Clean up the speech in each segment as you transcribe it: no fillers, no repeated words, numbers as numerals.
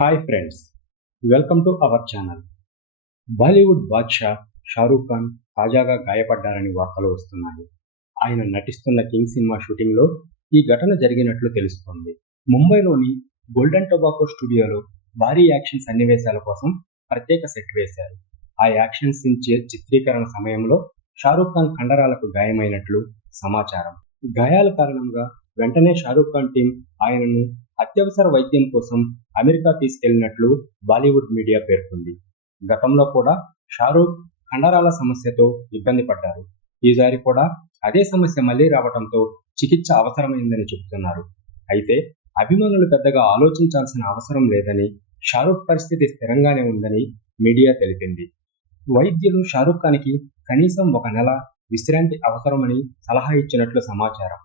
Hi friends, welcome to our channel. Bollywood బాద్షా షారూక్ ఖాన్ తాజాగా గాయపడ్డారని వార్తలు వస్తున్నాయి. ఆయన నటిస్తున్న కింగ్ సినిమా షూటింగ్లో ఈ ఘటన జరిగినట్లు తెలుస్తోంది. ముంబైలోని గోల్డెన్ టొబాకో స్టూడియోలో భారీ యాక్షన్ సన్నివేశాల కోసం ప్రత్యేక సెట్ వేశారు. ఆ యాక్షన్ సీన్ చిత్రీకరణ సమయంలో షారూక్ ఖాన్ కండరాలకు గాయమైనట్లు సమాచారం. గాయాల కారణంగా వెంటనే షారూక్ ఖాన్ టీం ఆయనను అత్యవసర వైద్యం కోసం అమెరికా తీసుకెళ్లినట్లు బాలీవుడ్ మీడియా పేర్కొంది. గతంలో కూడా షారూక్ కండరాల సమస్యతో ఇబ్బంది పడ్డారు. ఈసారి కూడా అదే సమస్య మళ్లీ రావడంతో చికిత్స అవసరమైందని చెబుతున్నారు. అయితే అభిమానులు పెద్దగా ఆలోచించాల్సిన అవసరం లేదని, షారూక్ పరిస్థితి స్థిరంగానే ఉందని మీడియా తెలిపింది. వైద్యులు షారూక్ ఖాన్కి కనీసం 1 నెల విశ్రాంతి అవసరమని సలహా ఇచ్చినట్లు సమాచారం.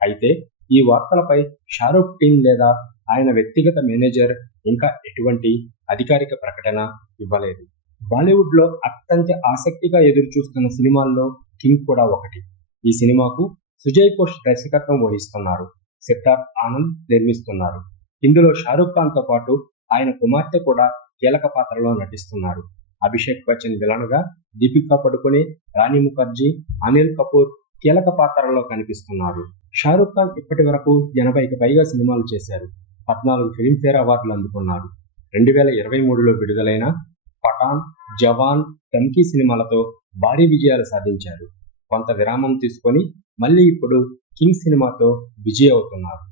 అయితే ఈ వార్తలపై షారూక్ టీం లేదా ఆయన వ్యక్తిగత మేనేజర్ ఇంకా ఎటువంటి అధికారిక ప్రకటన ఇవ్వలేదు. బాలీవుడ్లో అత్యంత ఆసక్తిగా ఎదురుచూస్తున్న సినిమాల్లో కింగ్ కూడా ఒకటి. ఈ సినిమాకు సుజయ్ ఘోష్ దర్శకత్వం వహిస్తున్నారు. సిద్ధార్థ్ ఆనంద్ నిర్మిస్తున్నారు. ఇందులో షారూక్ ఖాన్తో పాటు ఆయన కుమార్తె కూడా కీలక పాత్రలో నటిస్తున్నారు. అభిషేక్ బచ్చన్ విలన్గా, దీపికా పడుకునే, రాణి ముఖర్జీ, అనిల్ కపూర్ కీలక పాత్రల్లో కనిపిస్తున్నారు. షారూక్ ఖాన్ ఇప్పటి వరకు 80కి పైగా సినిమాలు చేశారు. 14 ఫిల్మ్ఫేర్ అవార్డులు అందుకున్నారు. 2023లో విడుదలైన పఠాన్, జవాన్, ధమ్కీ సినిమాలతో భారీ విజయాలు సాధించారు. కొంత విరామం తీసుకొని మళ్ళీ ఇప్పుడు కింగ్ సినిమాతో బిజీ అవుతున్నారు.